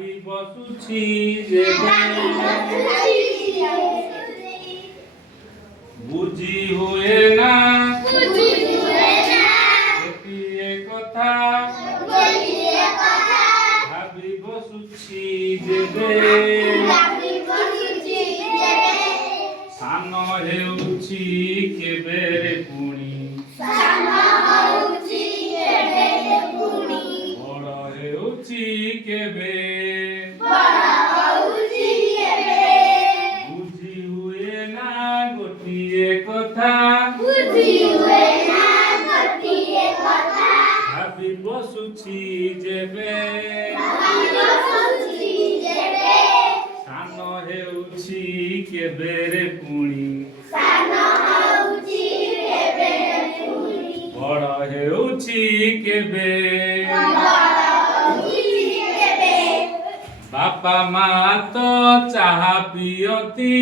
ভাবি বসুছি যেবে বুঝি হুয়ে না গোটিয়ে কথা ভাবি বসুছি যেবে ସାନ ହେଉଛି କେବେ ରେ ପୁଣି ବଡ଼ ହେଉଛି କେବେ ବୁଝି ହୁଏ ନା ଗୋଟିଏ କଥା ଭାବି ବସୁଛି ଯେବେ ସାନ ହେଉଛି କେବେ ରେ ପୁଣି ବଡ଼ ହେଉଛି କେବେ ବାପା ମା ତ ଚାହା ପିଅନ୍ତି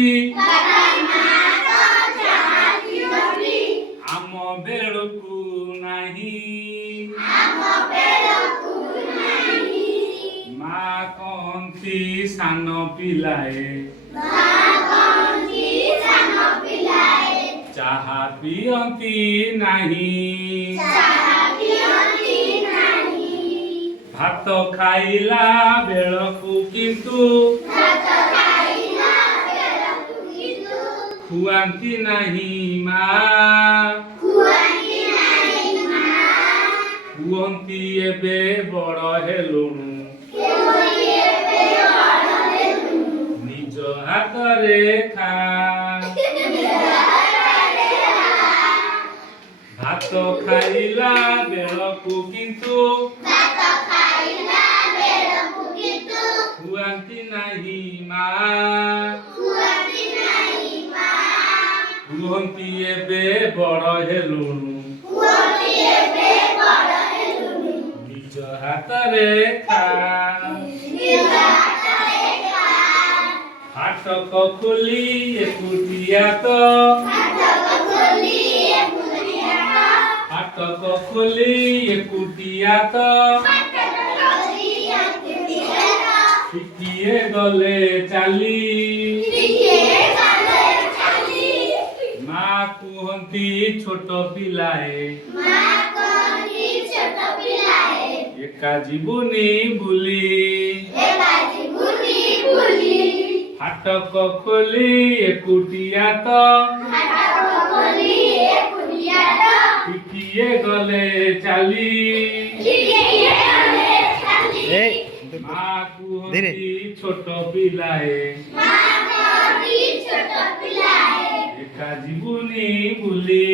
ଆମ ବେଳକୁ ନାହିଁ ମା କହନ୍ତି ସାନ ପିଲାଏ ଚାହା ପିଅନ୍ତି ନାହିଁ ଭାତ ଖାଇଲା ବେଳକୁ କିନ୍ତୁ ଖୁଆନ୍ତି ନାହିଁ ମା କୁହନ୍ତି ଏବେ ବଡ଼ ହେଲୁଣୁ ନିଜ ହାତରେ ଖା ଭାତ ଖାଇଲା ବେଳକୁ କିନ୍ତୁ ଖୁଆନ୍ତି ନାହିଁ ମା କୁହନ୍ତି ଏବେ ବଡ଼ ହେଲୁଣୁ ନିଜ ହାତରେ ଖା ଫାଟକ ଖୋଲି ଏକୁଟିଆ ତ ଫାଟକ ଖୋଲି ଏକୁଟିଆ ତ ଟିକିଏ ଗଲେ ଚାଲି ମା କୁହନ୍ତି ଛୋଟ ପିଲାଏ ଏକା ଯିବୁନି ବୁଲି ଫାଟକ ଖୋଲି ଏକୁଟିଆ ତ ଟିକିଏ ଗଲେ ଚାଲି ମା କୁହନ୍ତି ଛୋଟ ପିଲାଏ ଏକା ଯିବୁନି ବୁଲି